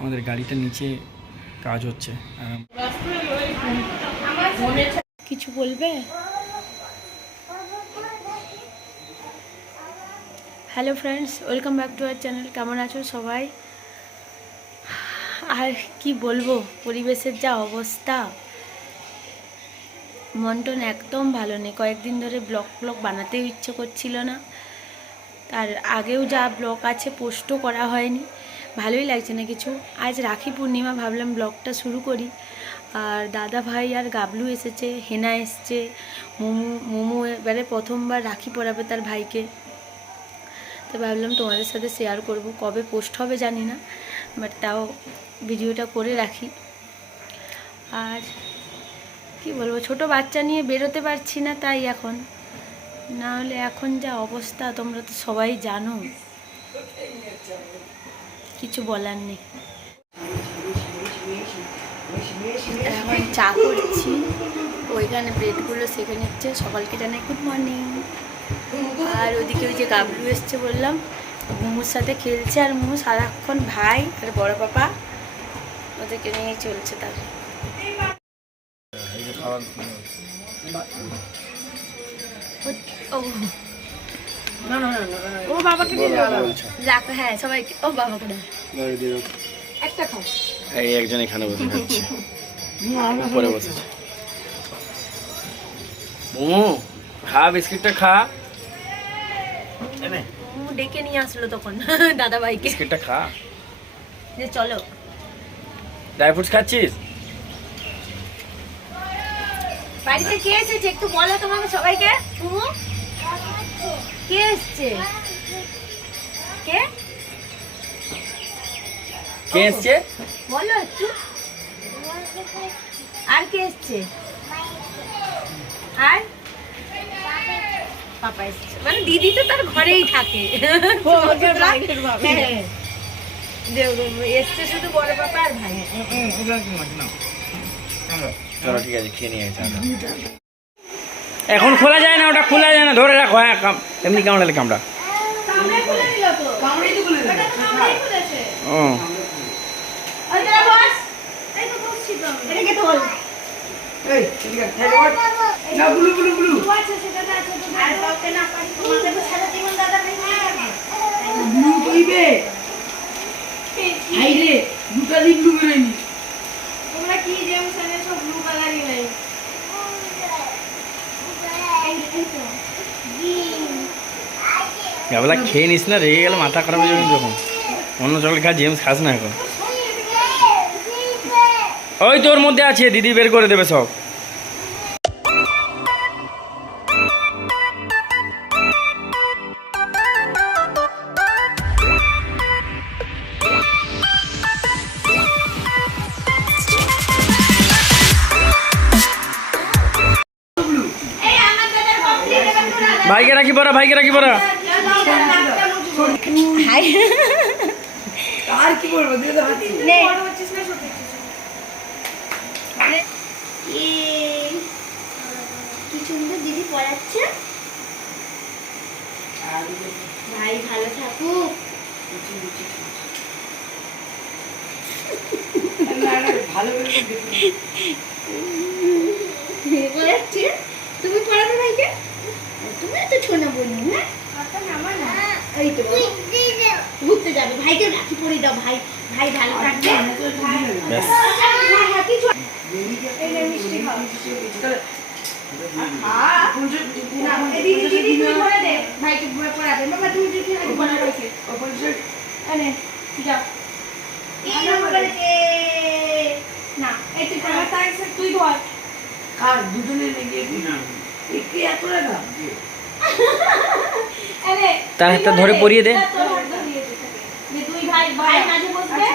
আমাদের গাড়িটা নিচে কাজ হচ্ছে। কিছু বলবে? Hello friends, welcome back to our channel. কেমন আছো সবাই? আর কি বলবো, পরিবেশের যা অবস্থা, মন টন একদম ভালো নেই। কয়েকদিন ধরে ব্লগ বানাতেও ইচ্ছে করছিল না। তার আগেও যা ব্লগ আছে পোস্টও করা হয়নি, ভালোই লাগছে না কিছু। আজ রাখি পূর্ণিমা, ভাবলাম ব্লগটা শুরু করি। আর দাদা ভাই আর গাবলু এসেছে, হেনা এসছে, মোমো এবারে প্রথমবার রাখি পরাবে তার ভাইকে। তো ভাবলাম তোমাদের সাথে শেয়ার করব। কবে পোস্ট হবে জানি না, বাট তাও ভিডিওটা করে রাখি। আর কি বলবো, ছোট বাচ্চা নিয়ে বেরোতে পারছি না, তাই এখন না হলে এখন যা অবস্থা তোমরা তো সবাই জানো, কিছু বলার নেই। এখন চা করছি, ওইখানে ব্রেডগুলো সেঁকে নিচ্ছে, সকালকে জানাই গুড মর্নিং। আর ওদিকে ওই যে গাবলু এসছে বললাম, মোমোর সাথে খেলছে। আর মোমো সারাক্ষণ ভাই আর বড় পাপা ওদেরকে নিয়ে চলছে। তার ও বাবাকে রাখ, হ্যাঁ সবাইকে, ও বাবাকে একটা খাও। এই একজন এখানে বসে খাচ্ছে, উপরে বসেছে। মোমো খা, বিস্কিটটা খা। ডেকে নিয়ে আসলো তখন দাদা ভাইকে, বিস্কিটটা খা। যে চলো। ড্রাই ফ্রুটস খাচ্ছিস? বাড়িতে কে এসেছে একটু বলো তোমাকে সবাইকে। কে এসছে? কে কে এসছে বলো একটু। আর কে এসছে? আর পাপা এসছে, মানে দিদি তো তার ঘরেই থাকে। এসছে শুধু বড় পাপা আর ভাই। চলো ঠিক আছে, খেয়ে নিয়ে আসা। এখন খোলা যায় না, ওটা খোলা যায় না, ধরে রাখো। হ্যাঁ, এমনি কামড়ালে কামড়া। ও গাবলা খেয়ে নিস না, রেগে গেলে মাথা খারাপ হয়ে যাবে যখন। অন্য চকলেট খা, জেমস খাস না এখন। ওই তোর মধ্যে আছে, দিদি বের করে দেবে সব। ভাইকে রাখি পড়া, ভাইকে রাখি পড়া। আর কি বলবো, কি সুন্দর দিদি পড়াচ্ছে। ভাই ভালো থাকুক। ভালো পড়াচ্ছে, তুমি পড়াবে ভাইকে? তুমি তো ছোনা বললি না, এই তো ঘুরতে যাবে। ভাইকে রাখি পরে দাও, ভাই ভাই ভালো থাকবে। ভাইকে পড়াবে বাবা, তুমি না তুই ধর। কার দুজনে লেগে একটু এত লাগা তার হাতটা ধরে পরিয়ে দে। দুই ভাই ভাই মাঝে বসবে,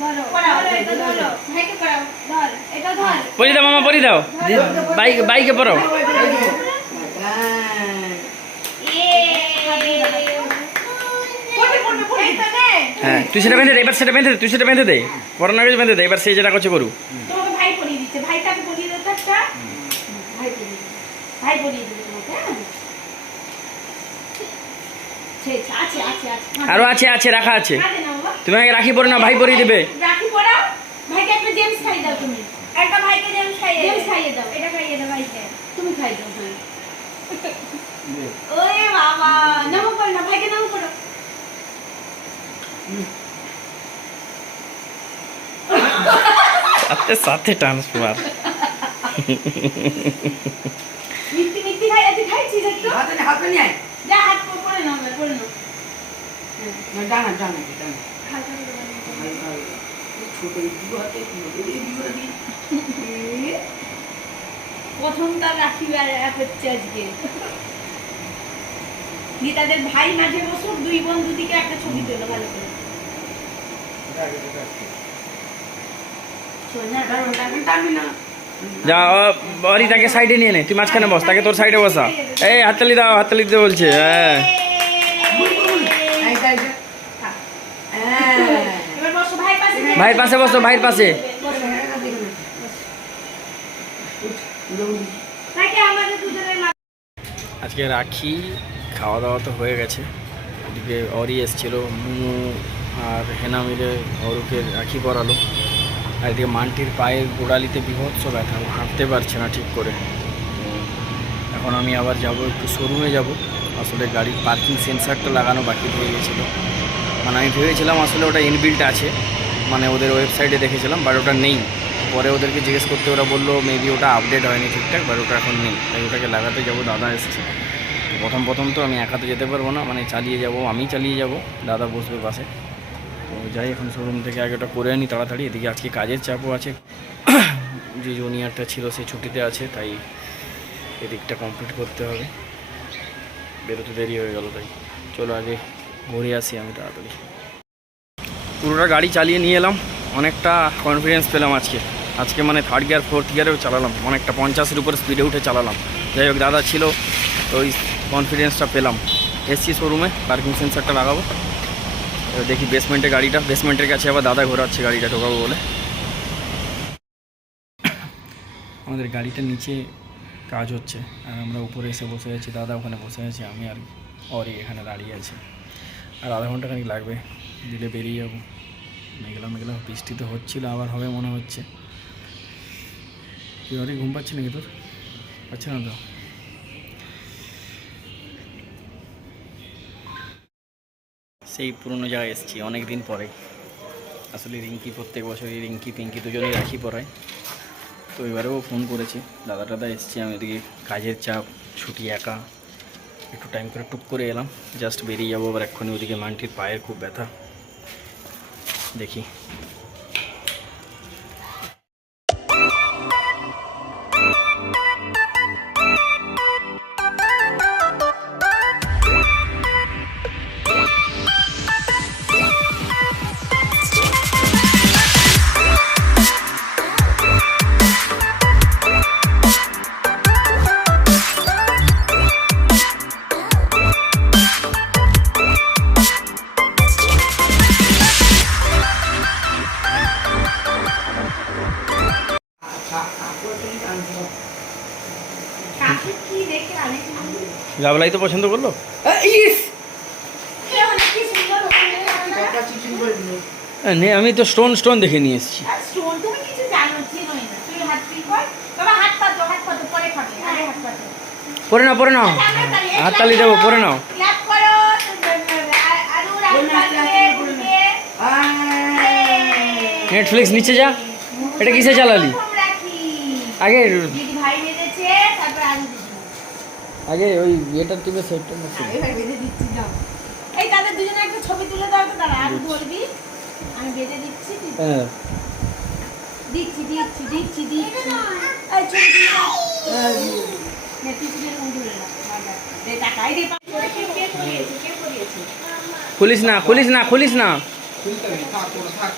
ধরো পড়াও, এটা ধরো ভাইকে পড়াও, ধর এটা ধর। পরিয়ে দাও মামা, পরিয়ে দাও। বাইকে পড়াও। হ্যাঁ, তুই সেটা বেঁধে দে, এবার সেটা বেঁধে দে, তুই সেটা বেঁধে দে, পড়ানোর কাছে বেঁধে দে। এবার সে যেটা করছে করু। তোমাকে ভাই পড়িয়ে দিচ্ছে, ভাইটাকে পড়িয়ে দাও তো একটা। ভাই পড়িয়ে দিবে, ভাই পড়িয়ে দিবে তোমাকে। আছে আছে আছে আরো আছে আছে রাখা আছে। কাঁদে না বাবা। তুমি আগে রাখি পরে না, ভাই পরিয়ে দিবে। রাখি পরাও, ভাইকে একটা জেমস খাইয়ে দাও তুমি। একটা ভাইকে জেমস জেমস খাইয়ে দাও। এটা খাইয়ে দাও ভাইকে। তুমি খাই দাও ভাই। ওরে বাবা, নামো পড় না, ভাইকে নামো পড়ো। সাথে সাথে ট্রান্সফার। মিষ্টি মিষ্টি খাইছিস একটু? হাতে নিয়ে আয়। যা হাত পরে নাও, পরে নাও। ডানা ডানা ডানা হালকা করে বানিয়ে দাও। ছোট দিও হাতে দিও দি প্রথম তার রাখি হচ্ছে আজকে। গীতাদের ভাই মাঝে বসুক, দুই বোন দুদিকে একটা ছবি তোলো ভালো করে। শোন না, টানবি না। যা অরিতাকে সাইডে নিয়ে নে, তুই মাঝখানে বস, তাকে তোর সাইডে বসা। এই হাততালি দাও, হাততালি দিতে বলছে। হ্যাঁ এই তাই যে হ্যাঁ এবার বসো ভাই পাশে। ভাইয়ের পাশে বসো, ভাইয়ের পাশে। তাকে আমাদের দুজনের আজকে রাখি খাওয়া দাওয়া তো হয়ে গেছে। ওদিকে অরি এসেছিল, মুমু আর হেনা মিলে অরুকে রাখি পরালো। আর এদিকে মানটির পায়ের গোড়ালিতে বিভৎস ব্যথা, ও হাঁটতে পারছে না ঠিক করে। এখন আমি আবার যাব, একটু শোরুমে যাব। আসলে গাড়ির পার্কিং সেন্সারটা লাগানো বাকি হয়ে গেছিলো। মানে আমি ভেবেছিলাম আসলে ওটা ইনবিল্ট আছে, মানে ওদের ওয়েবসাইটে দেখেছিলাম, বাট ওটা নেই। পরে ওদেরকে জিজ্ঞেস করতে ওরা বললো মেবি ওটা আপডেট হয়নি ঠিকঠাক, বাট ওটা এখন নেই। তাই ওটাকে লাগাতে যাবো, দাদা এসছে। প্রথম তো আমি একাতে যেতে পারবো না, মানে চালিয়ে যাব, আমি চালিয়ে যাব, দাদা বসবে পাশে। তো যাই এখন শোরুম থেকে আগে ওটা করে আনি তাড়াতাড়ি। এদিকে আজকে কাজের চাপও আছে, যে জুনিয়রটা ছিল সে ছুটিতে আছে, তাই এদিকটা কমপ্লিট করতে হবে। বেরোতে দেরি হয়ে গেল, তাই চলো আগে ঘুরে আসি আমি তাড়াতাড়ি। পুরোটা গাড়ি চালিয়ে নিয়ে এলাম, অনেকটা কনফিডেন্স পেলাম আজকে মানে থার্ড গিয়ার ফোর্থ গিয়ারেও চালালাম, অনেকটা 50-এর উপর স্পিডে উঠে চালালাম। যাই হোক দাদা ছিল তো ওই কনফিডেন্সটা পেলাম। এসছি শোরুমে, পার্কিং সেন্সারটা লাগাবো। এবার দেখি বেসমেন্টের কাছে আবার দাদা ঘোরাচ্ছে গাড়িটা ঢোকাবো বলে। আমাদের গাড়িটার নিচে কাজ হচ্ছে আর আমরা উপরে এসে বসে আছি, দাদা ওখানে বসে আছে, আমি আর অরি এখানে দাঁড়িয়ে আছি। আর আধা ঘন্টা খানিক লাগবে, দিলে বেরিয়ে যাবো। মেঘলা বৃষ্টি তো হচ্ছিলো, আবার হবে মনে হচ্ছে। তুই অরি ঘুম পাচ্ছি নাকি তোর? পাচ্ছে না তো? সেই পুরনো জায়গায় এসেছি অনেক দিন পরে। আসলে রিঙ্কি প্রত্যেক বছরই রিঙ্কি পিঙ্কি দুজনেই রাখি পরায়, তো এবারেও ফোন করেছি। দাদা এসেছি, আমি ওদিকে কাজের চাপ, ছুটি একা, একটু টাইম করে টুক করে এলাম, জাস্ট বেরিয়ে যাবো আবার এক্ষুনি। ওদিকে মানটির পায়ের খুব ব্যথা, দেখি। কাকে কি দেখে অনেক গাবলাই তো পছন্দ করলো। ইস কি সুন্দর হচ্ছে। একটা চিচিং করে দিল। নে আমি তো স্টোন দেখে নিয়ে এসেছি। শোন, তুমি কিছু জানো চিনোই না। তুই হাত ফ্রি কর বাবা, হাত পাতো পরে খাবে। আগে হাত পাতো, পরে নাও হাততালি দেবো, পরে নাও। ক্ল্যাপ করো। আরো রাখবে উঠে। নেটফ্লিক্স নিচে যা। এটা কিসে চালালি? রাখি আগে দিদি ভাই বেঁধেছে, তারপর আলু দিদি। আগে ওই ইয়েটার টিপে সেটটা না। এবার বেঁধে দিচ্ছি দাও। এই তাদের দুজনে একটা ছবি তুলে দাও তো, তারা আর বলবি আমি বেঁধে দিচ্ছি। হ্যাঁ দিচ্ছি এই ছবি তুলে দাও। নে টিপুনের কোন তুলে দাও। দে টাকা, এই দে কে পড়িয়েছে। খুলিস না। থাক।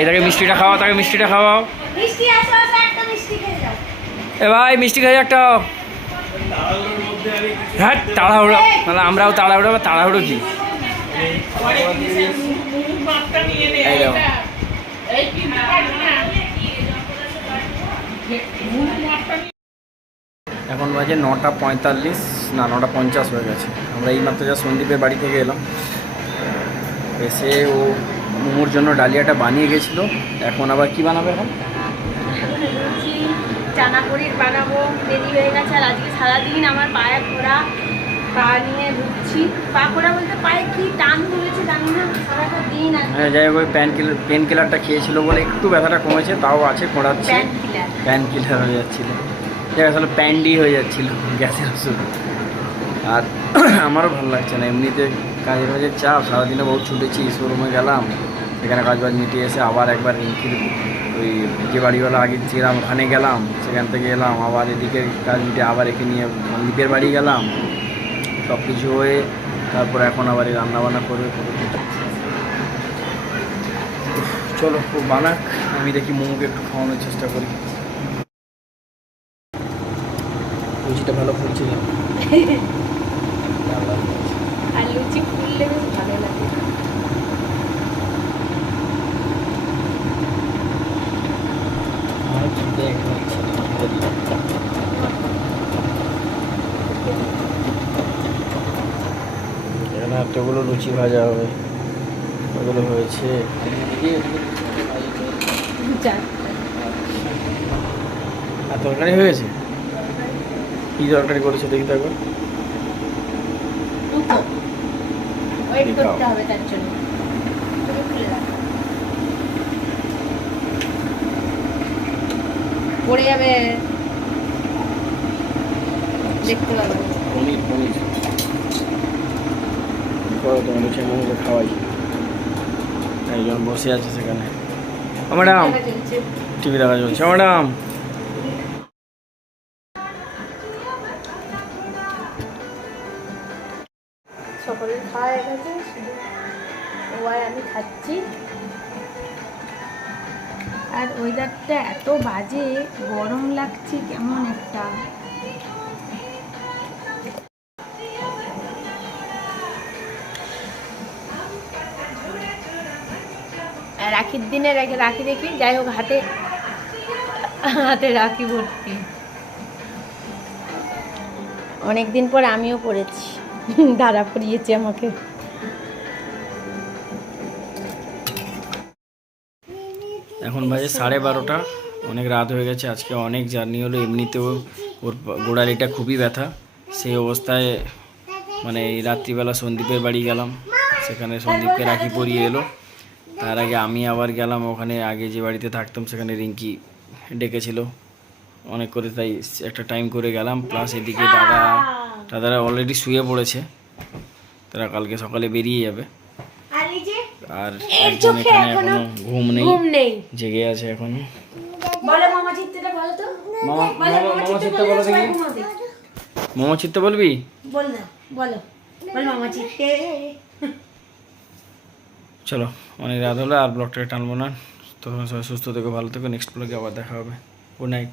এই তাকে মিষ্টিটা খাওয়াও, তাকে মিষ্টিটা খাওয়াও। মিষ্টি আসো আসো একটা মিষ্টি খেয়ে যাও। এ ভাই মিষ্টি খাই একটা। হ্যাঁ তাড়াহুড়ো, মানে আমরাও তাড়াহুড়ো, বা তাড়াহুড়ো কি? এই দেখো। এখন বাজে 9:45, না 9:50 হয়ে গেছে। আমরা এইমাত্র যা সন্দীপের বাড়ি থেকে এলাম, এসে ও মোমোর জন্য ডালিয়াটা বানিয়ে গেছিলো। এখন আবার কি বানাবে এখন? লুচি চানা পনির বানাবো, দেরি হয়ে গেছে। আর আজকে সারাদিন আমার পায়ে ঘোরা, পা নিয়ে ঘুরছি। পা ঘোরা বলতে পায়ে কি টান ধরেছে জানি না, সারাটা দিন আর হ্যাঁ যাই হোক, ওই পেন কিলারটা খেয়েছিল বলে একটু ব্যথাটা কমেছে, তাও আছে, কোঁড়াচ্ছে। প্যান কিলার। প্যান কিলার হয়ে যাচ্ছিলো, ঠিক আসলে প্যান্ডি হয়ে যাচ্ছিলো, গ্যাসের ওষুধ। আর আমারও ভালো লাগছে না এমনিতে, কাজের চাপ, সারাদিনে বহুত ছুটেছি, শোরুমে গেলাম, সেখানে কাজবাজ মিটিয়ে এসে আবার একবার রিঙ্কির ওই যে বাড়িওয়ালা আগে ছিলাম ওখানে গেলাম, সেখান থেকে এলাম আবার এদিকে কাজ মিটিয়ে আবার একে নিয়ে সন্দীপের বাড়ি গেলাম, সব কিছু হয়ে তারপর এখন আবার এই রান্নাবান্না করবে। চলো ও বানাক, আমি দেখি মোমোকে একটু খাওয়ানোর চেষ্টা করি। লুচিটা ভালো ফুলছে না? আর লুচি ফুললে বেশ ভালো লাগে। এখানে এতগুলো লুচি ভাজা হবে, ওগুলো হয়েছে। আর তরকারি হয়েছে? কি তরকারি করেছে দেখি তো একবার। ওয়েট করতে হবে তার জন্য। পড়ে যাবে, দেখতে পাবে। পনির করো, তোমার লুচি মোমোকে খাওয়াই। একজন বসে আছে সেখানে। ম্যাডাম টিভি দেখা চলছে। ম্যাডাম সকলের খাওয়া হয়ে গেছে, শুধু ও আর আমি খাচ্ছি। আর ওয়েদারটা এত বাজে, গরম লাগছে কেমন একটা। রাখির দিনে রাখি দেখি, যাই হোক হাতে রাখি ভর্তি। অনেকদিন পর আমিও পড়েছি, দাদা পড়িয়েছে আমাকে। এখন বাজে 12:30, অনেক রাত হয়ে গেছে। আজকে অনেক জার্নি হলো, এমনিতেও ওর গোড়ালিটা খুবই ব্যথা। সেই অবস্থায় মানে এই রাত্রিবেলা সন্দীপের বাড়ি গেলাম, সেখানে সন্দীপকে রাখি পরিয়ে এলো। তার আগে আমি আবার গেলাম ওখানে, আগে যে বাড়িতে থাকতাম সেখানে রিঙ্কি ডেকেছিল অনেক করে, তাই একটা টাইম করে গেলাম। প্লাস এদিকে দাদারা অলরেডি শুয়ে পড়েছে, তারা কালকে সকালে বেরিয়ে যাবে। আর একজন এখানে এখনো ঘুম নেই, জেগে আছে এখনো। বলো মামা চিত্রটা বলো তো। মামা চিত্তে বলো দেখি, মামা চিত্তে বলবি? বল না, বলো বল মামা চিত্তে। চলো, অনেক রাত হলো, আর ব্লগটাকে টানবো না। তখন সবাই সুস্থ থেকো, ভালো থেকো। নেক্সট ব্লগে আবার দেখা হবে। Good night.